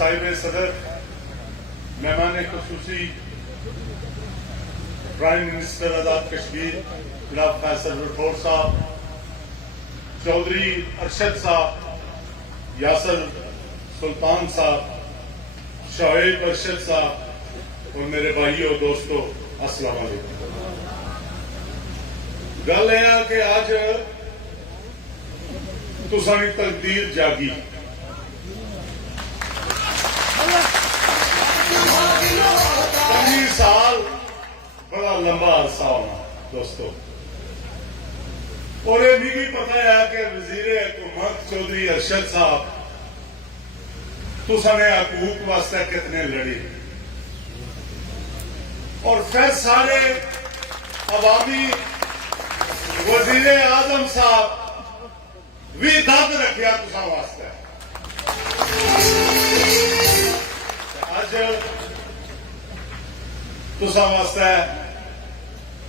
साहिब सदर, मेहमान खसूसी प्राइम मिनिस्टर आजाद कश्मीर जनाब फैसल राठौर साहब, चौधरी अरशद साहब, यासर सुल्तान साहब, शोएब अरशद साहब और मेरे भाइयों दोस्तों, अस्सलाम वालेकुम। गल है कि आज तुसानी तकदीर जागी। 25 साल बड़ा लंबा अरसा होना दोस्तों, और ये भी पता है कि वजीर हुकूमत चौधरी अरशद साहब तुसाने हकूक वास्ते कितने लड़ी, और फिर सारे अवामी वजीर आजम साहब भी दर्द रखिया तुसा वास्ते। आज तुसा वास्ते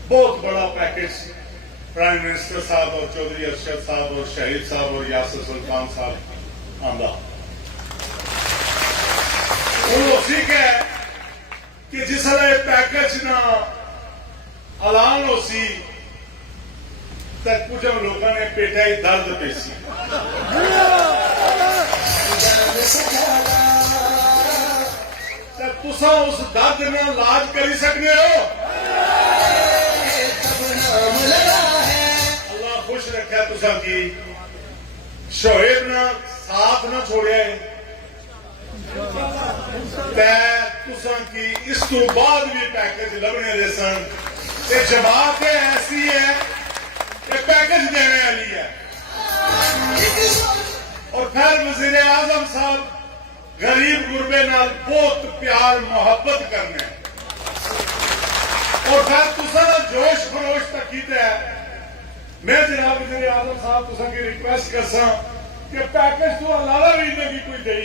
बहुत बड़ा पैकेज प्राइम मिनिस्टर साहब और चौधरी अरशद साहब और शहीद साहब और यासर सुल्तान साहब आंदा। उसी के कि जिसले पैकेज ना ऐलान हो सी तक कुछ लोगों ने पेटा ही दर्द पेशी, तुसा उस दर्द में इलाज करी सकते हो। अल्लाह खुश रखा तुसा की शोएब ने साथ न छोड़े, तुसा की इस तो बाद भी पैकेज लभने दे सन। जवाब ऐसी है कि पैकेज देने वाली है। और फिर वजीर आजम साहब गरीब गुरबे नाल बहुत प्यार मोहब्बत करने, और फिर तुसा जोश खरोश तक कीता है। मैं जनाब वजीर आजम साहब तुसा की रिक्वेस्ट करसा कि पैकेज तो अलावा भी कोई दे